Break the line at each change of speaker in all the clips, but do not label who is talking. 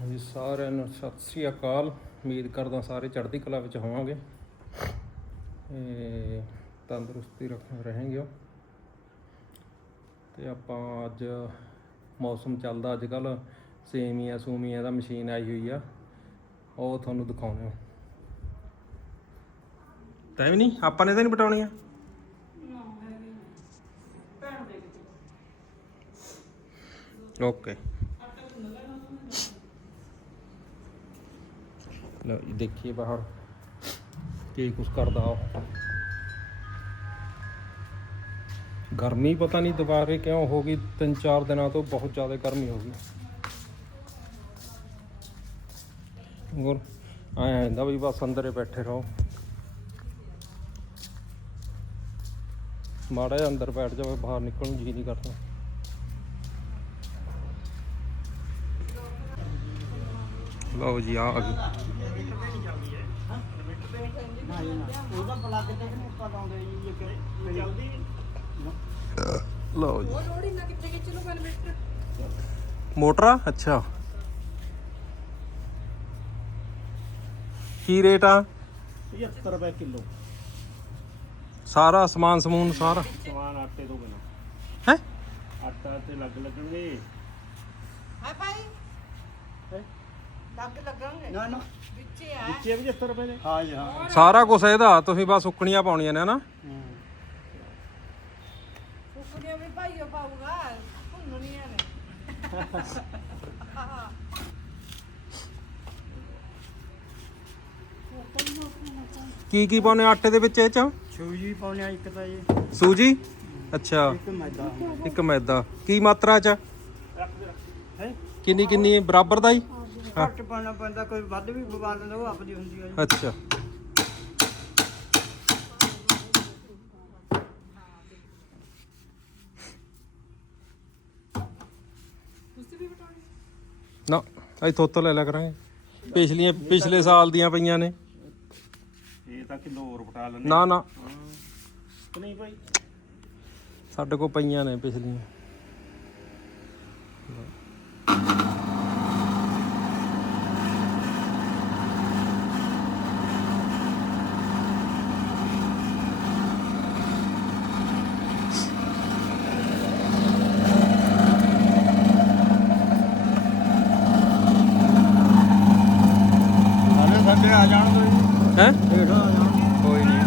ਹਾਂਜੀ ਸਾਰਿਆਂ ਨੂੰ ਸਤਿ ਸ੍ਰੀ ਅਕਾਲ। ਉਮੀਦ ਕਰਦਾ ਸਾਰੇ ਚੜ੍ਹਦੀ ਕਲਾ ਵਿੱਚ ਹੋਵਾਂਗੇ। ਤੇ ਤੰਦਰੁਸਤੀ ਰੱਖ ਰਹਿਣਗੇ ਤੇ ਆਪਾਂ ਅੱਜ ਮੌਸਮ ਚੱਲਦਾ ਅੱਜ ਕੱਲ ਸੇਮੀਆਂ ਸੂਮੀਆਂ ਦਾ ਮਸ਼ੀਨ ਆਈ ਹੋਈ ਆ। ਉਹ ਤੁਹਾਨੂੰ ਦਿਖਾਉਂਦੇ ਹਾਂ। ਤੈਂ ਵੀ ਨਹੀਂ? ਆਪਾਂ ਨੇ ਤਾਂ ਨਹੀਂ ਪਟਾਉਣੀਆਂ ਓਕੇ। ਲਓ ਦੇਖੀਏ ਬਾਹਰ ਕੀ ਕੁਛ ਕਰਦਾ ਉਹ। ਗਰਮੀ ਪਤਾ ਨਹੀਂ ਦੁਬਾਰੇ ਕਿਉਂ ਹੋ ਗਈ, ਤਿੰਨ ਚਾਰ ਦਿਨਾਂ ਤੋਂ ਬਹੁਤ ਜ਼ਿਆਦਾ ਗਰਮੀ ਹੋ ਗਈ। ਹੋਰ ਆਇਆ ਹੁੰਦਾ ਵੀ ਬਸ ਅੰਦਰ ਬੈਠੇ ਰਹੋ। ਮਾੜਾ ਜਿਹਾ ਅੰਦਰ ਬੈਠ ਜਾਵੇ ਬਾਹਰ ਨਿਕਲਣ ਨੂੰ ਜੀ ਨਹੀਂ ਕਰਦਾ। ਲਓ ਜੀ ਆ ਗਈ
ਉਹਦਾ ਪਲੱਗ ਤੇ ਨਹੀਂ ਉੱਪਰ ਲਾਉਂਦੇ ਜੀ ਇੱਕ ਜਲਦੀ
ਲਓ ਜੀ।
ਲੋੜੀ ਨਾ ਕਿੱਥੇ ਖਿੱਚ ਲੂ ਕਨਵਰਟਰ
ਮੋਟਰ? ਆ ਅੱਛਾ। ਕੀ ਰੇਟ ਆ?
75 ਰੁਪਏ ਕਿਲੋ।
ਸਾਰਾ ਸਮਾਨ ਸਮੂਨ ਸਾਰਾ?
ਸਮਾਨ ਆਟੇ ਤੋਂ ਬਿਨਾ।
ਹੈ?
ਆਟਾ ਤੇ ਲੱਗ ਲੱਗਣਗੇ।
ਹਾਈ ਭਾਈ।
ਹੈਂ?
ਲੱਗ ਲੱਗਾਂਗੇ।
ਨਾ ਨਾ।
ਵਿੱਚੇ ਆ।
ਵਿੱਚੇ ਵੀ 70 ਰੁਪਏ ਦੇ। ਹਾਂ ਜੀ ਹਾਂ।
ਸਾਰਾ ਕੁਝ ਇਹਦਾ ਤੁਸੀਂ ਬਸ ਸੁੱਕਣੀਆਂ ਪਾਉਣੀਆਂ ਨੇ ਨਾ
ਸੁੱਕਦੀਆਂ ਵੀ ਭਾਈਓ ਪਾਊਗਾ ਭੁੰਨਣੀਆਂ ਨੇ। ਆਹਾ।
ਕੀ ਕੀ ਪਾਉਣੇ ਆਟੇ ਦੇ ਵਿੱਚ ਇਹ ਚ?
ਸੂਜੀ ਪਾਉਣੇ ਆ ਇੱਕ ਤਾਂ ਜੀ।
ਸੂਜੀ? ਅੱਛਾ।
ਇੱਕ ਮੈਦਾ।
ਇੱਕ ਮੈਦਾ। ਕੀ ਮਾਤਰਾ ਚ?
ਹੈ?
ਕਿੰਨੀ ਕਿੰਨੀ ਬਰਾਬਰ ਦਾ ਹੀ
ਘੱਟ ਪਾਉਣਾ ਪੈਂਦਾ ਕੋਈ ਵੱਧ ਵੀ ਪਵਾ ਲੈਂਦਾ ਉਹ ਆਪਦੀ ਹੁੰਦੀ ਆ ਜੀ।
ਅੱਛਾ।
ਤੁਸੀਂ ਵੀ ਬਟਾਉਣੀ
ਨਾ ਅਸੀਂ ਥੋਤੋਂ ਲੈ ਲਿਆ ਕਰਾਂਗੇ। ਪਿਛਲੀਆਂ ਪਿਛਲੇ ਸਾਲ ਦੀਆਂ ਪਈਆਂ ਨੇ।
ਇਹ ਤਾਂ ਕਿਲੋ ਹੋਰ ਪਟਾ ਲੈਂਦੇ
ਨਾ ਨਾ।
ਨਹੀਂ ਭਾਈ?
ਸਾਡੇ ਕੋਲ ਪਈਆਂ ਨੇ ਪਿਛਲੀਆਂ
ਹਾਲੇ ਸਾਡੇ ਆ ਜਾਣ ਦੋ ਜੀ
ਹੈ
ਹੇਠ ਆ ਜਾਣ
ਕੋਈ ਨਹੀਂ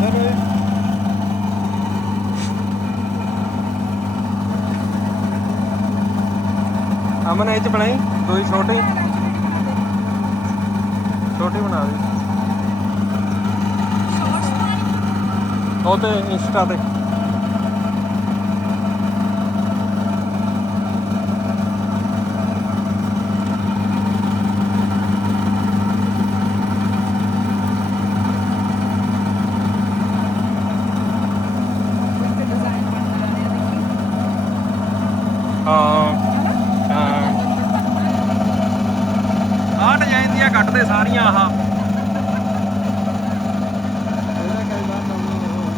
ਸਰ
ਅਮਨ ਇਹ ਚ ਬਣਾਈ ਦੋ ਹੀ ਛੋਟੇ ਛੋਟੇ ਬਣਾ ਦੇ ਉਹ ਤੇ ਇੰਸਟਾ ਤੇ
ਤੇ ਡਿਜ਼ਾਈਨ ਬਣਦਾ ਰਿਹਾ
ਹਾਂ ਹਾਂ ਆਹ ਡਿਜ਼ਾਈਨ ਦੀਆਂ ਕੱਢਦੇ ਸਾਰੀਆਂ ਆਹ
ਇਹਦਾ ਕਈ ਵਾਰ ਨਵੀਂ ਉਹ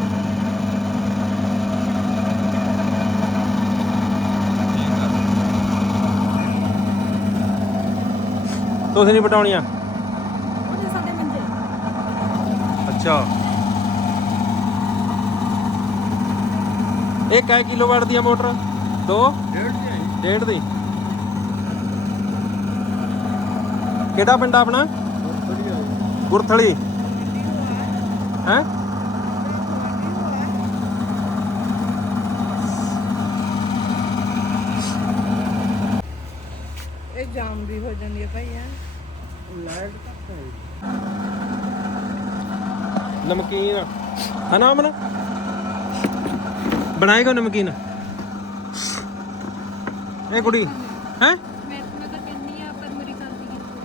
ਤੁਸੀਂ ਨਹੀਂ ਪਟਾਉਣੀਆਂ?
ਉਹਦੇ ਸਾਡੇ ਮੰਜੇ
ਅੱਛਾ। ਇਹ ਕੈ ਕਿਲੋਵਾਟ ਦੀ ਆ ਮੋਟਰ? ਦੋ?
ਡੇਢ ਦੀ
ਕਿਹੜਾ ਪਿੰਡ ਆਪਣਾ? ਗੁਰਥਲੀ। ਹੈ
ਇਹ ਜਾਮ ਵੀ ਹੋ ਜਾਂਦੀ ਹੈ ਭਾਈ ਹੈ
ਲਾਈਟ ਤੱਕ ਹੈ ਜੀ
ਨਮਕੀਨ ਹੈ ਨਾ ਅਮਨ? ਬਣਾਏਗਾ ਨਮਕੀਨ? ਇਹ ਕੁੜੀ ਹੈ?
ਮੈਂ ਤਾਂ ਕਹਿੰਨੀ ਆ ਪਰ ਮੇਰੀ ਗਲਤੀ ਕੀਤੀ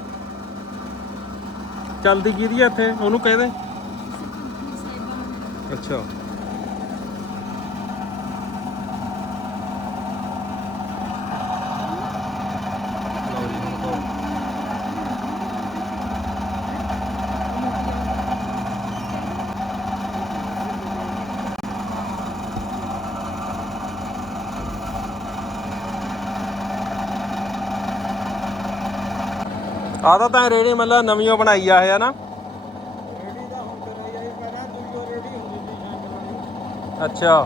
ਚੱਲਦੀ ਕਿਹਦੀ ਆ ਇੱਥੇ? ਉਹਨੂੰ ਕਹਿ ਦੇ। ਅੱਛਾ ਲਓ ਜੀ ਹੁਣ ਤੋਂ ਆ ਤਾਂ ਤਾਂ ਰੇੜੀ ਮਤਲਬ ਨਵੀਂ ਬਣਾਈ ਆ ਇਹ ਨਾ?
ਰੇੜੀ ਦਾ ਹੁਣ ਕਰਾਈ ਆਈ ਪਹਿਲਾਂ ਦੂਜੋ ਰੇੜੀ ਹੁੰਦੀ ਸੀ ਸਾਈਕਲਾਂ
ਅੱਛਾ।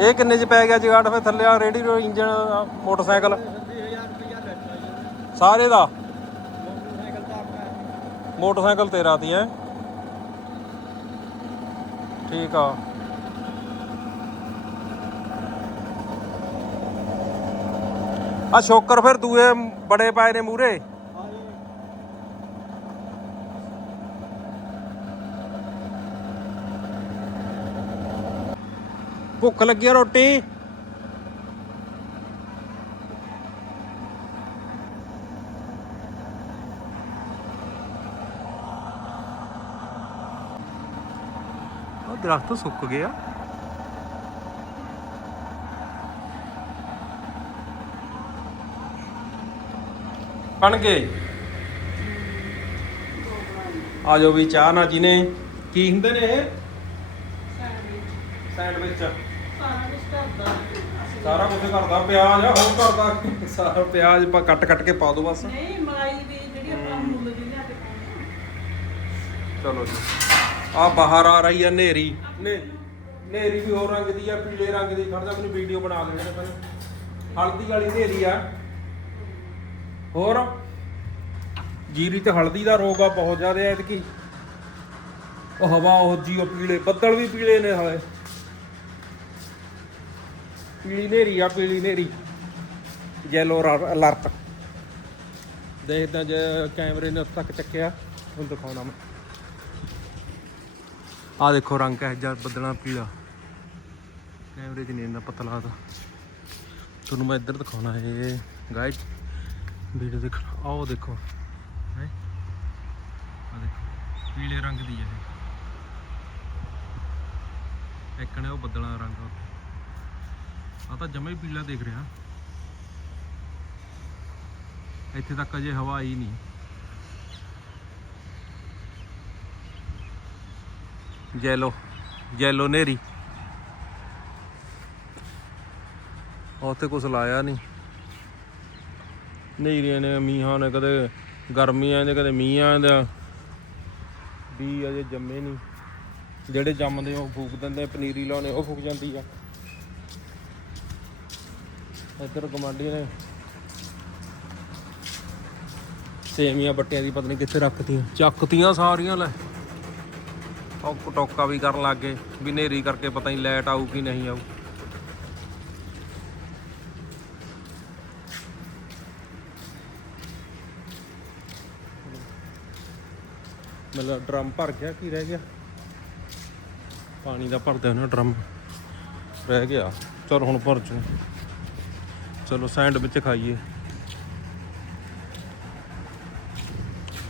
ਇਹ ਕਿੰਨੇ ਚ ਪੈ ਗਿਆ ਜਗਾੜ ਫੇ ਥੱਲੇ ਆ ਰੇੜੀ ਰੋ ਇੰਜਨ ਮੋਟਰਸਾਈਕਲ?
30000 ਰੁਪਇਆ ਲੈਤਾ
ਸਾਰੇ ਦਾ?
ਮੋਟਰਸਾਈਕਲ ਤਾਂ ਆਪਣਾ
ਮੋਟਰਸਾਈਕਲ ਤੇਰਾ ਦੀ, ਹੈ? ਠੀਕ ਆ। ਆ ਸ਼ੋਕਰ ਫਿਰ ਦੂਏ ਬੜੇ ਪਾਏ ਨੇ ਮੂਰੇ। ਭੁੱਖ ਲੱਗੀ ਆ ਰੋਟੀ? ਉਹ ਦਰਖਤ ਸੁੱਕ ਗਿਆ ਗਏ। ਆ ਜਾਓ ਵੀ ਚਾਹ ਨਾ ਜਿਹਨੇ ਕੀ ਹੁੰਦੇ ਨੇ ਇਹ? ਸੈਂਡਵਿਚ। ਸਾਰਾ ਕੁਝ ਕਰਦਾ ਪਿਆਜ਼ ਆ ਹੋਰ ਕਰਦਾ ਸਾਰਾ ਪਿਆਜ਼ ਪਾ ਕੱਟ ਕੱਟ ਕੇ ਪਾ ਦੋ ਬਸ।
ਨਹੀਂ ਮਲਾਈ ਵੀ ਜਿਹੜੀ ਆਪਾਂ ਮੁੱਲ ਦੀ ਲਿਆ ਕੇ ਪਾਉਂਦੇ
ਚਲੋ ਜੀ। ਆ ਬਾਹਰ ਆ ਰਹੀ ਆ ਨੇਰੀ ਨੇ ਨੇਰੀ ਵੀ ਹੋਰ ਰੰਗ ਦੀ ਆ ਪੀਲੇ ਰੰਗ ਦੀ। ਖੜਦਾ ਮੈਨੂੰ ਵੀਡੀਓ ਬਣਾ ਲੈਣੇ ਨੇ ਪਹਿਲਾਂ ਹਲਦੀ ਵਾਲੀ ਨੇਰੀ ਆ। ਹੋਰ? ਜੀਰੀ ਤੇ ਹਲਦੀ ਦਾ ਰੋਗ ਆ ਬਹੁਤ ਜ਼ਿਆਦਾ ਐਤਕੀ ਉਹ ਹਵਾ ਉਹ ਜੀ ਉਹ ਪੀਲੇ, ਬੱਦਲ ਵੀ ਪੀਲੇ ਨੇ ਹਲੇ। ਪੀਲੀ ਨੇਰੀ ਆ, ਪੀਲੀ ਨੇਰੀ ਯੈਲੋ ਅਲਰਟ ਦੇਖਦਾ ਜੇ ਕੈਮਰੇ ਨੇ ਉੱਥੇ ਤੱਕ ਚੱਕਿਆ, ਹੁਣ ਦਿਖਾਉਣਾ ਮੈਂ। ਆ ਦੇਖੋ ਰੰਗ ਹੈ ਜਿਹਾ, ਬੱਦਲਾਂ ਪੀਲਾ। ਕੈਮਰੇ 'ਚ ਨਹੀਂ ਇੰਨਾ ਪਤਾ ਲੱਗਦਾ ਤੁਹਾਨੂੰ ਮੈਂ ਇੱਧਰ ਦਿਖਾਉਣਾ ਹੈ ਗਾਇਡ ਵੀਡੀਓ ਦੇਖਣਾ ਆਓ ਦੇਖੋ। ਹੈ? ਆ ਦੇਖੋ। ਪੀਲੇ ਰੰਗ ਦੀ ਹੈ ਇਹ। ਇੱਕ ਨੇ ਉਹ ਬੱਦਲਾਂ ਦਾ ਰੰਗ ਆ। ਤਾਂ ਜਮਾ ਹੀ ਪੀਲਾ ਦੇਖ ਰਿਹਾ। ਇੱਥੇ ਤੱਕ ਅਜੇ ਹਵਾ ਆਈ ਨਹੀਂ। ਜੈਲੋ। ਜੈਲੋ ਨੇਰੀ। ਉੱਥੇ ਕੁਝ ਲਾਇਆ ਨਹੀਂ। ਨੇਰੀਆਂ ਨੇ, ਮੀਂਹਾਂ ਨੇ, ਕਦੇ ਗਰਮੀ ਆ ਜਾਂਦੇ ਕਦੇ ਮੀਂਹ ਆਂਦਾ ਵੀ ਅਜੇ ਜੰਮੇ ਨਹੀਂ। ਜਿਹੜੇ ਜੰਮਦੇ ਉਹ ਫੂਕ ਦਿੰਦੇ ਪਨੀਰੀ ਲਾਉਣੇ ਉਹ ਫੂਕ ਜਾਂਦੀ ਆ। ਇੱਧਰ ਗਮਾਂਡੀ ਨੇ ਸੇਮੀਆਂ ਬੱਟਿਆਂ ਦੀ ਪਤਾ ਨਹੀਂ ਕਿੱਥੇ ਰੱਖਤੀਆਂ? ਚੱਕਤੀਆਂ ਸਾਰੀਆਂ ਲੈ। ਉਹ ਟੋਕਾ ਵੀ ਕਰਨ ਲੱਗ ਗਏ, ਵੀ ਨੇਰੀ ਕਰਕੇ ਪਤਾ ਨਹੀਂ ਲਾਈਟ ਆਊ ਕਿ ਨਹੀਂ ਆਊ। ਮਤਲਬ ਡਰਮ ਭਰ ਗਿਆ, ਕੀ ਰਹਿ ਗਿਆ? ਪਾਣੀ ਦਾ ਭਰਦੇ ਉਹਨਾਂ ਡਰਮ ਰਹਿ ਗਿਆ। ਚਲ ਹੁਣ ਭਰ ਜੂ ਚਲੋ ਸੈਂਡਵਿਚ ਖਾਈਏ।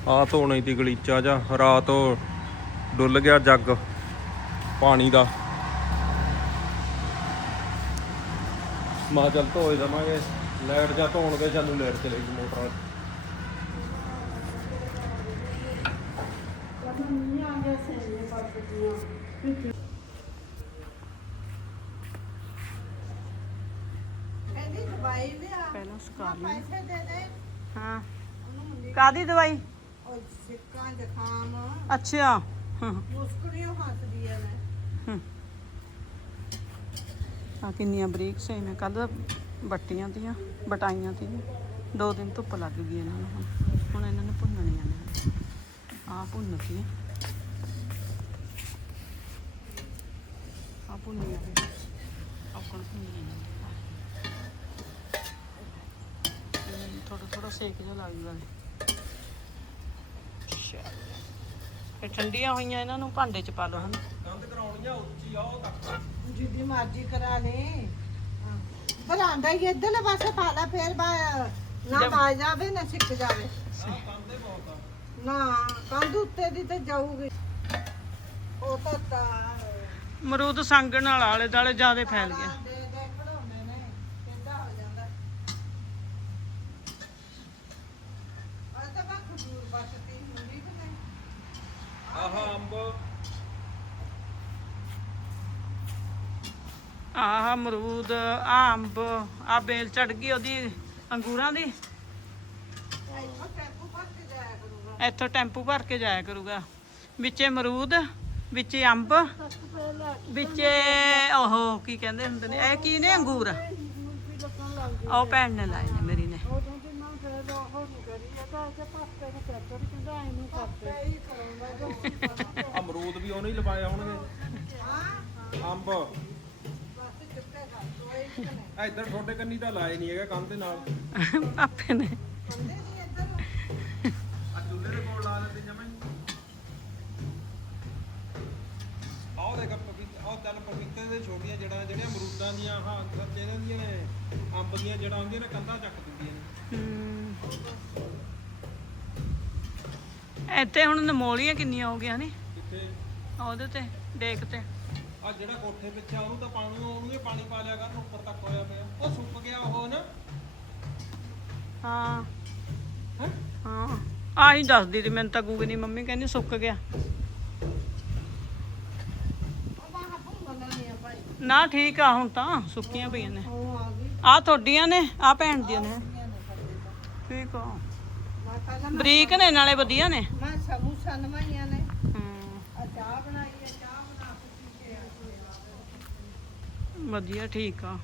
ਆ ਧੋਣੇ ਦੀ ਗਲੀਚਾ ਜਾਂ, ਰਾਤ ਉਹ ਡੁੱਲ ਗਿਆ ਜੱਗ ਪਾਣੀ ਦਾ। ਮਾ ਚੱਲ ਧੋਏ ਦਵਾਂਗੇ। ਲੈਟ ਜਾਂ ਧੋਣ ਦੇ ਸਾਨੂੰ ਲਾਈਟ ਚਲੇਗੀ ਮੋਟਰ ਵਾਲੀ
ਕਹਿੰਦੀ ਦਵਾਈ ਲਿਆ
ਪਹਿਲਾਂ ਸੁਕਾ ਲਈ
ਪੈਸੇ ਦੇ ਦੇ।
ਹਾਂ।
ਉਹਨੂੰ ਮੁੰਡੀ
ਕਾਦੀ ਦਵਾਈ?
ਉਹ ਸਿੱਕਾਂ ਜ਼ੁਕਾਮ।
ਅੱਛਾ।
ਹੱਸਦੀ
ਆ ਕਿੰਨੀਆਂ ਬਰੀਕ ਸੇ ਨੇ ਕੱਲ ਬੱਟੀਆਂ ਦੀਆਂ ਬਟਾਈਆਂ ਦੀਆਂ ਦੋ ਦਿਨ ਧੁੱਪ ਲੱਗ ਗਈ ਇਹਨਾਂ ਨੂੰ ਹੁਣ। ਹੁਣ ਇਹਨਾਂ ਨੇ ਭੁੰਨਣੀਆਂ ਨੇ। ਆ ਭੁੰਨਤੀ ਭੁੰਨੀਆਂ ਨੇ। ਆਪਣ ਭੁੰਨੀਆਂ ਨੇ। ਥੋੜਾ ਥੋੜਾ ਸੇਕ ਜਿਹਾ ਲੱਗਦਾ ਨੇ ਇਹ ਠੰਡੀਆਂ ਹੋਈਆਂ ਇਹਨਾਂ ਨੂੰ ਭਾਂਡੇ ਚ ਪਾ ਲਓ ਹਨ?
ਕੰਧ ਕਰਾਉਣੀ ਆ ਉੱਚੀ ਆ ਉਹ ਤੱਕ।
ਜਿੱਦੀ ਮਰਜ਼ੀ ਕਰਾ ਲੈ। ਬਰਾਂਡਾ ਹੀ ਇੱਧਰਲੇ ਪਾਸੇ ਪਾ ਲੈ ਫੇਰ ਬਾ ਨਾ ਆ ਜਾਵੇ ਨਾ ਸਿੱਕ ਜਾਵੇ। ਨਾ ਕੰਧ ਉੱਤੇ ਦੀ ਤੇ ਜਾਊਗੀ। ਉਹ ਤਾਂ ਤਾਂ
ਮਰੂਦ ਸੰਗਣ ਨਾਲ ਆਲੇ ਦਾਲੇ ਜਿਆਦੇ ਫੈਲ ਗਿਆ।
ਆਹ ਅੰਬ।
ਆਹ ਅਮਰੂਦ ਆ ਅੰਬ ਆ ਬੇਲ ਚੜ ਗਈ ਉਹਦੀ ਅੰਗੂਰਾਂ ਦੀ।
ਇੱਥੋਂ ਟੈਂਪੂ ਭਰ ਕੇ ਜਾਇਆ ਕਰੂਗਾ।
ਇੱਥੋਂ ਟੈਂਪੂ ਭਰ ਕੇ ਜਾਇਆ ਕਰੂਗਾ। ਵਿੱਚੇ ਅਮਰੂਦ ਵਿੱਚੇ ਅੰਬ ਵਿੱਚੇ ਉਹ ਕੀ ਕਹਿੰਦੇ ਹੁੰਦੇ ਨੇ ਇਹ ਕੀ ਨੇ ਅੰਗੂਰ? ਉਹ ਭੈਣ ਨੇ ਲਾਏ ਨੇ ਮੇਰੀ ਨੇ।
ਅਮਰੂਦ ਵੀ ਉਹਨੇ ਹੀ ਲਵਾਏ ਹੋਣਗੇ ਅੰਬ। ਇੱਧਰ ਤੁਹਾਡੇ ਕੰਨੀ ਤਾਂ ਲਾਏ ਨਹੀਂ ਹੈਗਾ ਕੰਨ ਦੇ ਨਾਲ।
ਪਾਪੇ ਨੇ
ਬੰਦੇ ਨਹੀਂ ਇੱਧਰ
ਆ ਚੁੱਲ੍ਹੇ ਦੇ ਕੋਲ ਲਾ ਲੈਂਦੇ ਜਮਾਂ ਹੀ ਆਹ ਦੇਖ ਪਪੀਤਾ ਆਹ ਚੱਲ ਪਪੀਤੇ ਦੇ ਛੋਟੀਆਂ ਜੜਾਂ ਜਿਹੜੀਆਂ ਅਮਰੂਦਾਂ ਦੀਆਂ ਹਾਂ ਇਹਨਾਂ ਦੀਆਂ ਨੇ ਅੰਬ ਦੀਆਂ ਜੜਾਂ ਹੁੰਦੀਆਂ ਨੇ ਕੰਧਾਂ ਚੱਕ ਦਿੰਦੀਆਂ ਨੇ।
ਇੱਥੇ ਹੁਣ ਨਮੋਲੀਆਂ ਕਿੰਨੀਆਂ ਹੋ ਗਈਆਂ ਨੇ?
ਕਿੱਥੇ?
ਉਹਦੇ ਤੇ ਡੇਕ ਤੇ।
ਆ ਜਿਹੜਾ ਕੋਠੇ ਪਿੱਛੇ ਆ ਉਹਨੂੰ ਤਾਂ ਪਾਣੀ ਉਹਨੂੰ ਹੀ ਪਾਣੀ ਪਾ ਲਿਆ ਕਰਨ ਉੱਪਰ ਤੱਕ ਹੋਇਆ ਪਿਆ। ਉਹ ਸੁੱਕ ਗਿਆ ਉਹ ਨਾ।
ਹਾਂ।
ਹੈਂ?
ਹਾਂ। ਆਹੀ ਦੱਸਦੀ ਸੀ ਮੈਨੂੰ ਤਾਂ ਗੂਗਲ ਨਹੀਂ ਮੰਮੀ ਕਹਿੰਦੀ ਸੁੱਕ ਗਿਆ
ਉਹ ਬਾਹਰ ਭੁੰਗਣਾ ਨਹੀਂ ਆ ਭਾਈ
ਨਾ ਠੀਕ ਆ ਹੁਣ ਤਾਂ ਸੁੱਕੀਆਂ ਪਈਆਂ ਨੇ।
ਉਹ ਆ ਗਈ।
ਆ ਤੁਹਾਡੀਆਂ ਨੇ ਆ ਭੈਣ ਦੀਆਂ ਨੇ। ਠੀਕ ਆ।
ਮੈਂ ਪਹਿਲਾਂ
ਬਰੀਕ ਨੇ ਨਾਲੇ ਵਧੀਆ ਨੇ।
ਮੈਂ ਸਮੂਸਾ ਨਵਾਈਆਂ ਨੇ।
ਹਮ,
ਆ ਚਾਹ ਬਣਾਈ ਆ ਚਾਹ ਬਣਾ ਕੇ ਪੀ ਕੇ
ਵਧੀਆ ਠੀਕ ਆ।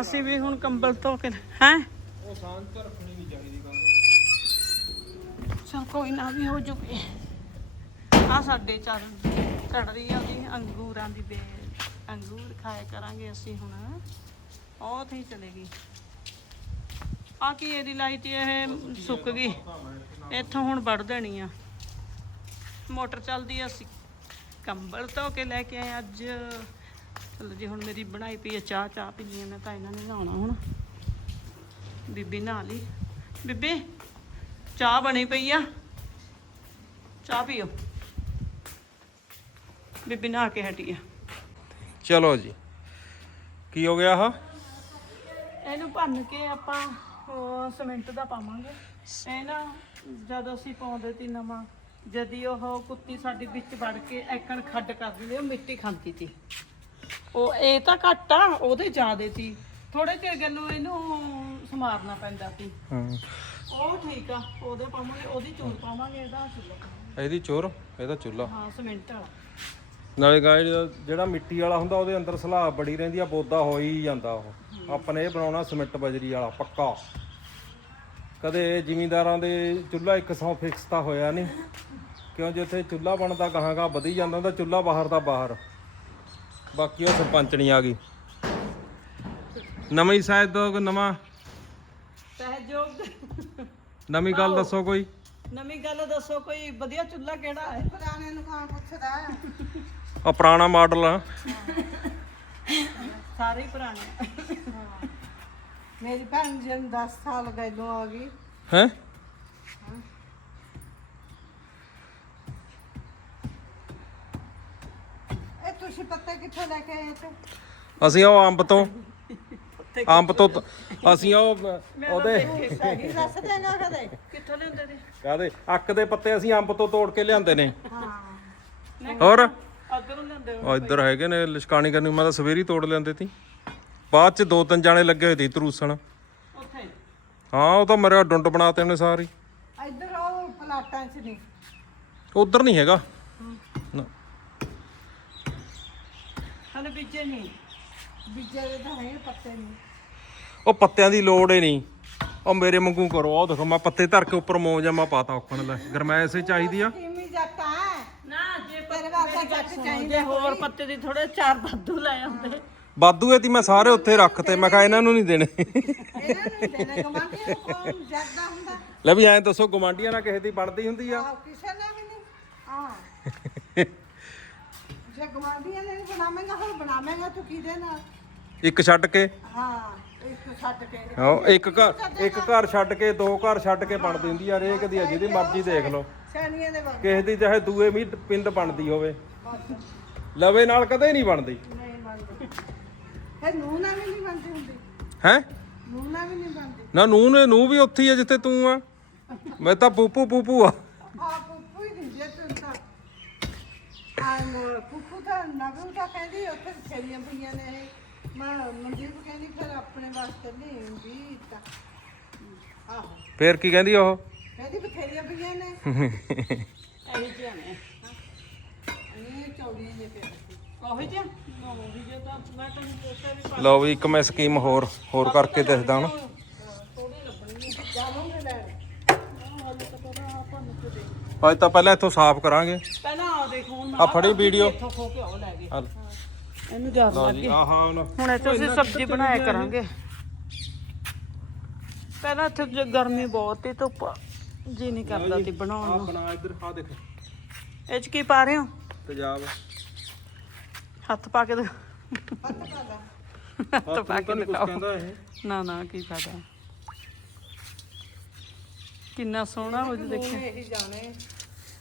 ਅਸੀਂ ਵੀ ਹੁਣ ਕੰਬਲ ਧੋ ਕੇ ਹੈ?
ਉਹ ਸ਼ਾਂਤ ਚ ਰੱਖਣੀ ਨਹੀਂ ਚਾਹੀਦੀ ਕੰਧ।
ਚਲ ਕੋਈ ਨਾ ਵੀ ਹੋ ਜੂਗੀ। ਆ ਸਾਡੇ ਚੱਲ ਕੜ ਰਹੀ ਆ ਉਹਦੀ ਅੰਗੂਰਾਂ ਦੀ ਬੇਲ। ਅੰਗੂਰ ਖਾਇਆ ਕਰਾਂਗੇ ਅਸੀਂ ਹੁਣ। ਉਹ ਤੇ ਚਲੇਗੀ ਆ ਕੀ ਇਹਦੀ ਲਾਈ ਤੇ ਇਹ ਸੁੱਕ ਗਈ। ਇੱਥੋਂ ਹੁਣ ਵੜ ਦੇਣੀ ਆ। ਮੋਟਰ ਚੱਲਦੀ ਆ ਅਸੀਂ। ਕੰਬਲ ਧੋ ਕੇ ਲੈ ਕੇ ਆਏ ਅੱਜ। ਚਲੋ ਜੀ ਹੁਣ ਮੇਰੀ ਬਣਾਈ ਪਈ ਆ ਚਾਹ ਚਾਹ ਪੀਣੀ ਆ ਮੈਂ ਤਾਂ ਇਹਨਾਂ ਨੇ ਨਹਾਉਣਾ ਹੁਣ। ਬੀਬੀ ਨਹਾ ਲਈ। ਬੀਬੀ, ਚਾਹ ਬਣੀ ਪਈ ਆ। ਚਾਹ ਪੀਓ। ਬੀਬੀ ਨਹਾ ਕੇ ਹਟੀ ਆ।
ਚਲੋ ਜੀ। ਕੀ ਹੋ ਗਿਆ ਆਹ
ਇਹਨੂੰ ਭੰਨ ਕੇ ਆਪਾਂ ਸੀਮੈਂਟ ਦਾ ਪਾਵਾਂਗੇ। ਇਹ ਨਾ ਜਦ ਅਸੀਂ ਪਾਉਂਦੇ ਤੀ ਨਵਾਂ ਜਦੀ ਉਹ ਕੁੱਤੀ ਸਾਡੀ ਵਿੱਚ ਵੜ ਕੇ ਐਕਣ ਖੱਡ ਕਰ ਦਿੰਦੀ ਉਹ ਮਿੱਟੀ ਖਾਂਦੀ ਤੀ ਉਹ ਇਹ ਤਾਂ ਘੱਟ ਆ ਉਹਦੇ ਜ਼ਿਆਦੇ ਤੀ ਥੋੜੇ ਚਿਰ ਗੱਲੋਂ ਇਹਨੂੰ ਸਮਾਰਨਾ ਪੈਂਦਾ ਸੀ।
ਹਾਂ।
ਉਹ ਠੀਕ ਆ ਉਹਦੇ ਪਾਵਾਂਗੇ ਉਹਦੀ ਚੂਰ ਪਾਵਾਂਗੇ ਇਹਦਾ ਚੁੱਲ੍ਹਾ
ਇਹਦੀ ਚੋਰ? ਇਹਦਾ ਚੁੱਲਾ?
ਹਾਂ ਸੀਮੈਂਟ ਵਾਲਾ।
ਨਾਲੇ ਗਾਇ ਜਿਹੜਾ ਮਿੱਟੀ ਵਾਲਾ ਹੁੰਦਾ ਉਹਦੇ ਅੰਦਰ ਸਲਾਬ ਬੜੀ ਰਹਿੰਦੀ ਆ ਬੋਦਾ ਹੋ ਹੀ ਜਾਂਦਾ ਉਹ। ਆਪਣੇ ਇਹ ਬਣਾਉਣਾ ਸਿਮੈਂਟ ਬਜਰੀ ਵਾਲਾ ਪੱਕਾ। ਕਦੇ ਜ਼ਿਮੀਂਦਾਰਾਂ ਦੇ ਚੁੱਲਾ 100 ਫਿਕਸ ਤਾਂ ਹੋਇਆ ਨਹੀਂ। ਕਿਉਂ ਜਿੱਥੇ ਚੁੱਲਾ ਬਣਦਾ ਗਾਹਾਂ ਗਾਹਾਂ ਵਧੀ ਜਾਂਦਾ ਹੁੰਦਾ ਚੁੱਲਾ ਬਾਹਰ ਦਾ ਬਾਹਰ। ਬਾਕੀ ਉਹ ਸਰਪੰਚਣੀ ਆ ਗਈ। ਨਵੀਂ ਸ਼ਾਇਦ ਕੋਈ ਨਵਾਂ?
ਸਹਿਯੋਗ।
ਨਵੀਂ ਗੱਲ ਦੱਸੋ ਕੋਈ।
ਨਵੀਂ ਗੱਲ ਦੱਸੋ ਕੋਈ ਵਧੀਆ ਚੁੱਲ੍ਹਾ ਕਿਹੜਾ ਹੈ?
ਪੁਰਾਣੇ ਨੂੰ ਕੌਣ ਪੁੱਛਦਾ ਹੈ?
ਆ ਪੁਰਾਣਾ ਮਾਡਲ ਆ।
ਸਾਰੇ ਹੀ ਪੁਰਾਣੇ।
ਮੇਰੀ ਭੈਣ ਜੀ ਨੂੰ 10 ਸਾਲ ਗੈਲੋਂ ਆ ਗਈ।
ਹੈ?
ਇਹ ਤੁਸੀਂ ਪੱਤੇ ਕਿੱਥੋਂ ਲੈ ਕੇ ਆਏ ਤੇ
ਅਸੀਂ ਉਹ ਅੰਬ ਤੋਂ। ਅੰਬ ਤੋਂ ਤ- ਅਸੀਂ ਉਹ ਉਹਦੇ
ਸਹੀ ਦੱਸ ਦੇਗਾ ਕਦੇ।
ਕਿੱਥੋਂ ਲਿਆਉਂਦੇ ਨੇ?
ਕਾਦੇ ਅੱਕ ਦੇ ਪੱਤੇ ਅਸੀਂ ਅੰਬ ਤੋਂ ਤੋੜ ਕੇ ਲਿਆਂਦੇ ਨੇ। ਹੋਰ?
ਅੱਧਰੋਂ ਲਿਆਉਂਦੇ ਹੋ?
ਉਹ ਇੱਧਰ ਹੈਗੇ ਨੇ ਲਿਸ਼ਕਾਣੀ ਕਰਨੀ ਮੈਂ ਤਾਂ ਸਵੇਰੀ ਤੋੜ ਲਿਆਂਦੇ ਤੀ। ਬਾਅਦ ਚ ਦੋ ਤਿੰਨ ਜਾਣੇ ਲੱਗੇ ਹੋਏ ਤੀ ਤਰੂਸਣ।
ਉੱਥੇ?
ਹਾਂ ਉਹ ਤਾਂ ਮੇਰੇ ਡੁੰਡ ਬਣਾਤੇ ਉਹਨੇ ਸਾਰੀ
ਇੱਧਰ ਉਹ ਪਲਾਟਾਂ 'ਚ ਨਹੀਂ।
ਉਧਰ ਨਹੀਂ ਹੈਗਾ। ਨਾ।
ਹਲੇ ਬੀਜੇ ਨਹੀਂ?
ਬੀਜੇ ਦੇ ਤਾਂ ਹੈ ਪੱਤੇ ਨਹੀਂ।
ਉਹ ਪੱਤਿਆਂ ਦੀ ਲੋੜ ਹੀ ਨਹੀਂ। ਉਹ ਮੇਰੇ ਵਾਂਗੂ ਕਰੋ। ਉਹ ਦੇਖੋ ਮੈਂ ਪੱਤੇ ਧਰ ਕੇ ਉੱਪਰ ਮੋਮ ਜਮਾ ਪਾਤਾ ਔਖਣ ਲੈ। ਗਰਮੈਸ਼ ਹੀ ਚਾਹੀਦੀ ਆ।
ਜੱਟਾ
ਨਾ ਜੇ
ਤੇਰੇ ਵਾਸਤੇ ਜੱਟ ਚਾਹੀਦੇ
ਜੇ ਹੋਰ ਪੱਤੇ ਦੀ ਥੋੜੇ ਚਾਰ ਵਾਧੂ ਲੈ ਆਉਂਦੇ।
ਬਾਦੂ ਇਹ ਤੀ ਮੈਂ ਸਾਰੇ ਉੱਥੇ ਰੱਖਤੇ ਮੈਂ ਕਿਹਾ ਇਹਨਾਂ ਨੂੰ ਨਹੀਂ ਦੇਣੇ। ਲੈ ਵੀ ਐਂ ਦੱਸੋ ਗਵਾਂਡੀਆਂ ਨਾਲ ਕਿਸੇ ਦੀ ਬਣਦੀ ਹੁੰਦੀ ਆ?
ਆਹ ਕਿਸੇ ਨੇ ਵੀ ਨਹੀਂ। ਹਾਂ ਜੇ ਗਵਾਂਢੀਆਂ ਨੇ ਨਹੀਂ ਬਣਾਵੇਂਗਾ ਹੋਰ ਬਣਾਵੇਂਗਾ ਤੂੰ ਕਿਹਦੇ ਨਾਲ?
ਇੱਕ ਛੱਡ ਕੇ?
ਹਾਂ ਇੱਕ ਛੱਡ ਕੇ।
ਆਹੋ ਇੱਕ ਘਰ ਇੱਕ ਘਰ ਛੱਡ ਕੇ ਦੋ ਘਰ ਛੱਡ ਕੇ ਬਣਦੀ ਹੁੰਦੀ ਆ ਰੇਕ ਦੀ ਆ ਜਿਹਦੀ ਮਰਜ਼ੀ ਦੇਖ ਲਓ।
ਸੈਣੀਆਂ ਦੇ
ਕਿਸੇ ਦੀ ਚਾਹੇ ਦੂਏ ਵੀ ਪਿੰਡ ਬਣਦੀ ਹੋਵੇ। ਲਵੇ ਨਾਲ ਕਦੇ ਨਹੀਂ ਬਣਦੀ।
ਨਹੀਂ ਬਣਦੀ। ਫਿਰ ਨੂੰਹ ਨਾਲ ਵੀ ਨਹੀਂ ਬਣਦੀ ਹੁੰਦੀ।
ਹੈ?
ਨੂੰਹ ਨਾਲ ਵੀ ਨਹੀਂ ਬਣਦੀ।
ਨਾ ਨੂੰ ਨੇ ਨੂੰ ਵੀ ਉੱਥੇ ਹੀ ਆ ਜਿੱਥੇ ਤੂੰ ਆ। ਮੈਂ ਤਾਂ ਪੂਪੂ ਪੂਪੂ ਆ।
ਆ ਪੁੱਪੂ ਹੀ ਨਹੀਂ ਜੇ ਤੂੰ ਤਾਂ। ਆ ਮ- ਪੁੱਪੂ ਤਾਂ ਨਗੂ ਤਾਂ ਕਹਿੰਦੀ ਉੱਥੇ ਛੇਲੀਆਂ ਪਈਆਂ ਨੇ ਇਹ। ਮੈਂ ਮਨਜੀਤ ਕਹਿੰਦੀ ਫਿਰ ਆਪਣੇ ਵਾਸਤੇ ਨਹੀਂ ਵੀ ਤਾਂ। ਆਹੋ।
ਫੇਰ ਕੀ ਕਹਿੰਦੀ ਉਹ?
ਕਹਿੰਦੀ ਬਥੇਰੀਆਂ ਪਈਆਂ ਨੇ।
ਇਹੀ ਜਿਹਾ ਨੇ।
ਜੇ
ਉਹੀ ਉਹੀ ਤਾਂ ਮੈਂ ਪੁੱਛਿਆ ਵੀ
ਲਓ ਵੀ ਇੱਕ ਮੈਂ ਸਕੀਮ ਹੋਰ ਹੋਰ ਕਰਕੇ ਦੱਸਦਾ ਹੁਣ।
ਜਾਵਾਂਗੇ ਲੈਣ
ਅੱਜ ਤਾਂ ਪਹਿਲਾਂ ਇੱਥੋਂ ਸਾਫ਼ ਕਰਾਂਗੇ।
ਪਹਿਲਾਂ ਆ ਦੇਖ ਹੁਣ
ਆ ਫੜੀ ਵੀਡੀਓ।
ਇੱਥੋਂ ਖੋ ਕੇ ਉਹ ਲੈ ਗਏ ਇਹਨੂੰ ਜਾ
ਲਓ ਜੀ ਆਹ ਹਾਂ ਹੁਣ।
ਹੁਣ ਇੱਥੇ ਅਸੀਂ ਸਬਜ਼ੀ ਬਣਾਇਆ ਕਰਾਂਗੇ। ਪਹਿਲਾਂ ਇੱਥੇ ਜੇ ਗਰਮੀ ਬਹੁਤ ਸੀ ਧੁੱਪ ਜੀ ਨਹੀਂ ਕਰਦਾ ਸੀ ਬਣਾਉਣ
ਆ
ਨੂੰ।
ਬਣਾ ਇੱਧਰ ਆ ਦੇਖ।
ਇਹ ਚ ਕੀ ਪਾ ਰਹੇ ਹੋ?
ਤੇਜਾਬ।
ਹੱਥ ਪਾ ਕੇ ਦਿਖਾ।
ਹੱਥ ਪਾ ਲੈ
ਹੱਥ ਪਾ ਕੇ
ਕੁਝ
ਦਿਖਾਓ।
ਕਹਿੰਦਾ ਇਹ।
ਨਾ ਨਾ ਕੀ ਫਾਇਦਾ। ਕਿੰਨਾ ਸੋਹਣਾ ਹੋ ਜੀ ਦੇਖਿਆ।
ਇਹੀ ਜਾਣੇ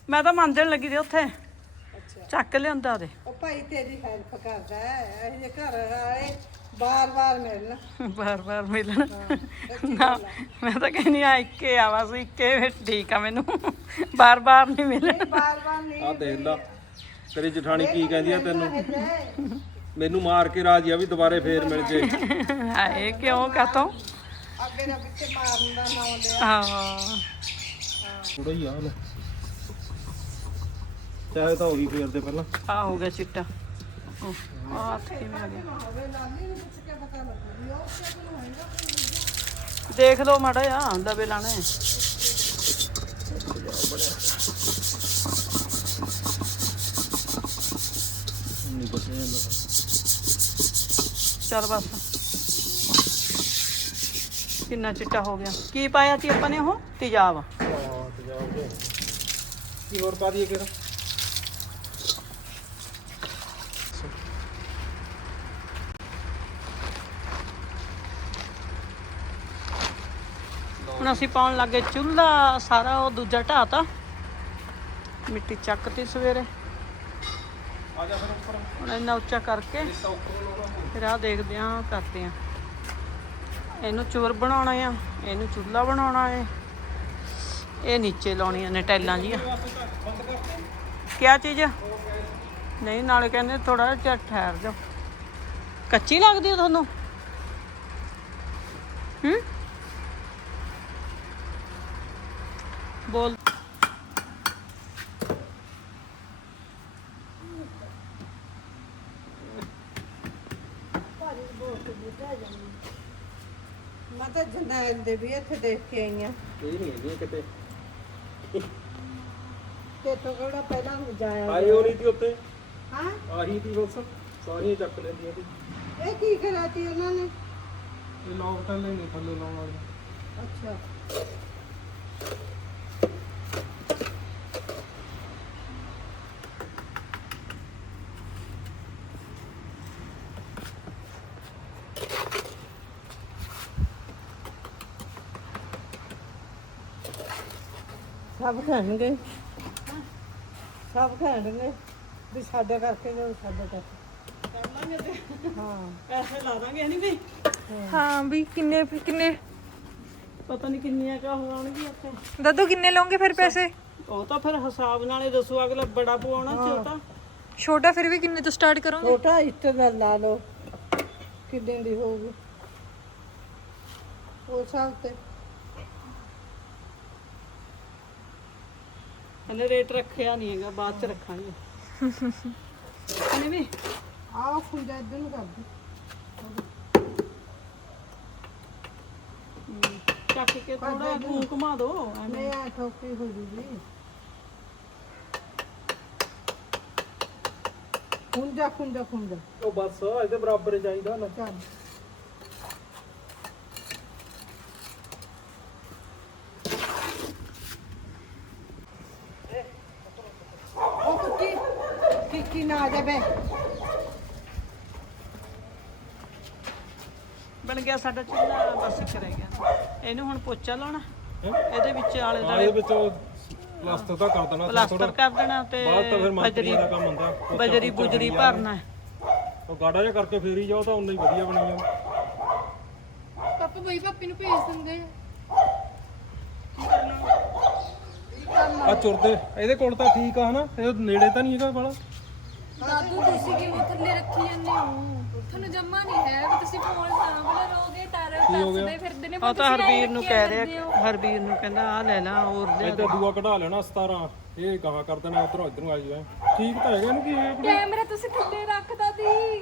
ਮੈਂ ਤਾਂ ਮੰਨਣ ਲੱਗੀ ਸੀ ਉੱਥੇ।
ਅੱਛਾ।
ਚੱਕ ਲਿਆਂਦਾ ਉਹਦੇ।
ਉਹ ਭਾਈ ਤੇਰੀ ਹੈਲਪ ਕਰਦਾ ਹੈ। ਇਹ ਘਰ ਆਏ ਬਾਰ-ਬਾਰ ਮਿਲਣ।
ਬਾਰ ਬਾਰ ਮਿਲਣ ਨਾ ਮੈਂ ਤਾਂ ਕਹਿੰਦੀ ਆ ਇੱਕੇ ਆ ਬਸ ਇੱਕੇ ਠੀਕ ਆ ਮੈਨੂੰ। ਬਾਰ ਬਾਰ ਨਹੀਂ ਮਿਲਣ
ਬਾਰ-ਬਾਰ ਨਹੀਂ
ਆ ਦੇਖ ਲਾ। ਤੇਰੀ ਜਠਾਣੀ ਕੀ ਕਹਿੰਦੀ ਆ ਤੈਨੂੰ? ਮੈਨੂੰ ਮਾਰ ਕੇ ਰਾਜੀ ਆ ਵੀ ਦੁਬਾਰੇ ਫੇਰ ਮਿਲ ਜੇ।
ਹਾਏ ਕਿਉਂ ਕਾਤੋਂ?
ਅੱਗੇ ਨਾ ਪਿੱਛੇ ਮਾਰਨ ਦਾ ਨਾਮ ਲਿਆ।
ਹਾਂ।
ਥੋੜਾ ਹੀ ਆ ਲੈ ਚਾਹੇ ਤਾਂ ਉਹੀ ਫੇਰਦੇ ਪਹਿਲਾਂ।
ਆ ਹੋ ਗਿਆ ਚਿੱਟਾ। ਕਿਵੇਂ ਆ ਗਿਆ।
ਨੂੰ
ਦੇਖ ਲਓ ਮਾੜਾ ਜਿਹਾ ਦਬੇ ਲਾਣੇ
ਨਹੀਂ ਬਚਿਆ ਜਾਂਦਾ
ਚੱਲ ਬਸ। ਕਿੰਨਾ ਚਿੱਟਾ ਹੋ ਗਿਆ। ਕੀ ਪਾਇਆ ਸੀ ਆਪਾਂ ਨੇ ਉਹ? ਤੇਜ਼ਾਬ।
ਹਾਂ ਕੀ ਹੋਰ ਪਾ ਦਈਏ ਕਿਹੜਾ
ਹੁਣ ਅਸੀਂ ਪਾਉਣ ਲੱਗੇ ਚੁੱਲ੍ਹਾ, ਸਾਰਾ ਉਹ ਦੂਜਾ ਢਾਤਾ ਮਿੱਟੀ ਚੱਕ ਚੱਕਤੀ ਸਵੇਰੇ। ਹੁਣ ਇੰਨਾ ਉੱਚਾ ਕਰਕੇ ਫਿਰ ਆਹ ਦੇਖਦੇ ਆਂ ਕਰਦੇ ਆਂ ਇਹਨੂੰ ਚੂਰ ਬਣਾਉਣਾ ਆ, ਇਹਨੂੰ ਚੁੱਲ੍ਹਾ ਬਣਾਉਣਾ ਹੈ ਇਹ ਨੀਚੇ ਲਾਉਣੀਆਂ ਨੇ ਟੈਲਾਂ ਜੀਆਂ। ਕਿਆ ਚੀਜ਼? ਨਹੀਂ, ਨਾਲੇ ਕਹਿੰਦੇ ਥੋੜਾ ਜਿਹਾ ਠਹਿਰ ਜਾਓ। ਕੱਚੀ ਲੱਗਦੀ ਹੈ ਤੁਹਾਨੂੰ? ਹੂੰ? ਬੋਲ।
ਮੈਂ ਤਾਂ ਜਨੈਲ ਦੇ ਵੀ ਇੱਥੇ ਦੇਖ ਕੇ ਆਈ ਆ।
ਇਹ ਨਹੀਂ ਹੈਗੀ ਕਿਤੇ।
ਤੇ ਤੋਂ ਕਿਹੜਾ ਪਹਿਲਾਂ ਜਾਇਆ
ਆਈ ਹੋ ਰਹੀ ਸੀ ਉੱਤੇ
ਹਾਂ?
ਆਹੀ ਦੀ ਬਸ। ਸਾਰੀਆਂ ਚੱਕ ਲੈਂਦੀਆਂ ਸੀ
ਇਹ ਕੀ ਕਰਾਤੀ ਉਹਨਾਂ ਨੇ?
ਇਹ ਲੋਕ ਤਾਂ ਨਹੀਂ ਥੱਲੇ ਲਾਉਣ ਵਾਲੇ।
ਅੱਛਾ। ਸਭ ਖਾਣਗੇ। ਸਭ ਖਾਣਗੇ। ਵੀ ਸਾਡੇ ਕਰਕੇ ਜੋ ਸਾਡੇ ਕਰਕੇ। ਹਾਂ।
ਪੈਸੇ ਲਾ ਦਾਂਗੇ ਨਹੀਂ ਵੀ?
ਹਾਂ। ਵੀ ਕਿੰਨੇ ਕਿੰਨੇ?
ਪਤਾ ਨਹੀਂ ਕਿੰਨੀਆਂ ਕਾ ਹੋਣਗੀਆਂ ਉੱਥੇ
ਦਾਦੂ ਕਿੰਨੇ ਲਓਗੇ ਫਿਰ ਪੈਸੇ?
ਉਹ ਤਾਂ ਫਿਰ ਹਿਸਾਬ ਨਾਲੇ ਦੱਸੋ ਅਗਲਾ ਬੜਾ ਪਵਾਉਣਾ ਛੋਟਾ
ਛੋਟਾ ਫਿਰ ਵੀ ਕਿੰਨੇ ਤੋਂ ਸਟਾਰਟ ਕਰੋਗੇ?
ਛੋਟਾ ਇੱਟ ਦਾ ਲਾ ਲਓ। ਕਿੰਨੇ ਦੀ ਹੋਊਗੀ? ਉਹ ਹਿਸਾਬ ਤੇ।
ਇਹਨੇ ਰੇਟ ਰੱਖਿਆ ਨਹੀਂ ਹੈਗਾ ਬਾਅਦ ਚ ਰੱਖਾਂਗੇ। ਨਹੀਂ ਵੀ
ਆਹ ਖੁੰਝਾ ਇੱਧਰ ਨੂੰ ਕਰ ਦੇ।
ਚੱਕ ਕੇ ਥੋੜਾ ਘੂੰ ਘੁਮਾ ਦੋ
ਨਹੀਂ ਆ ਠੋਕੀ ਹੋ ਜੂਗੀ। ਖੁੰਝਾ ਖੁੰਝਾ ਖੁੰਝਾ।
ਉਹ ਬਸ ਇਹਦੇ ਬਰਾਬਰ ਚਾਹੀਦਾ ਨਾ।
ਚੱਲ ਉਹ ਕੁੱਤੀ ਕਿੱਕੀ ਨਾ ਆ ਜਾਵੇ
ਬਣ ਗਿਆ ਸਾਡਾ ਚੁੱਲ੍ਹਾ ਬਸ ਇੱਕ ਰਹਿ ਗਿਆ। ਇਹਨੂੰ ਹੁਣ ਪੋਚਾ ਲਾਉਣਾ। ਇਹਦੇ ਵਿੱਚ ਆਲੇ ਦਾਲੇ
ਇਹਦੇ ਵਿੱਚ ਪਲਾਸਟਰ ਤਾਂ ਕਰ ਦੇਣਾ
ਪਲਾਸਟਰ ਕਰ ਦੇਣਾ ਤੇ
ਬਾਅਦ ਤਾਂ ਫਿਰ
ਬਜਰੀ
ਮੰਤਰੀਆਂ ਦਾ ਕੰਮ ਹੁੰਦਾ
ਬਜਰੀ ਬੁਜਰੀ ਭਰਨਾ ਹੈ।
ਉਹ ਗਾੜਾ ਜਿਹਾ ਕਰਕੇ ਫੇਰੀ ਜਾਓ ਤਾਂ ਉਨਾ ਹੀ ਵਧੀਆ ਬਣੀ ਜਾਓ
ਪਾਪਾ ਬਈ ਪਾਪੀ ਨੂੰ ਭੇਜ ਦਿੰਦੇ
ਆ। ਚੁਰਦੇ ਇਹਦੇ ਕੋਲ ਤਾਂ ਠੀਕ ਆ ਹਨਾ? ਇਹ ਨੇੜੇ ਤਾਂ ਨਹੀਂ ਹੈਗਾ ਬੜਾ
ਦਾਦੂ ਤੁਸੀਂ ਕਿਵੇਂ ਥੱਲੇ ਰੱਖੀ ਜਾਂਦੇ ਹੋ? ਤੁਹਾਨੂੰ ਜਮਾ ਨਹੀਂ ਹੈ ਵੀ ਤੁਸੀਂ ਫੋਨ ਸਾਂਭ ਲੈ ਰਹੋਗੇ ਟਾਇਰ
ਹੋ ਗਿਆ?
ਦੱਸਦੇ ਫਿਰਦੇ ਨੇ ਜਾਂਦੇ
ਉਹ ਤਾਂ ਹਰਬੀਰ ਨੂੰ ਕਹਿ ਰਿਹਾ ਹਰਬੀਰ ਨੂੰ ਕਹਿੰਦਾ ਆ ਲੈ ਲਾ ਹੋਰ ਲਿਆ
ਇੱਧਰ ਦੂਆ ਕਢਾ ਲੈਣਾ 17 ਇਹ ਗਾਹਾਂ ਕਰ ਦੇਣਾ ਉਧਰੋਂ ਇਧਰੋਂ ਆ ਠੀਕ ਤਾਂ ਹੈਗਾ ਇਹਨੂੰ ਕੀ ਇਹ
ਕੈਮਰਾ ਤੁਸੀਂ ਥੱਲੇ ਰੱਖਦਾ ਦੀ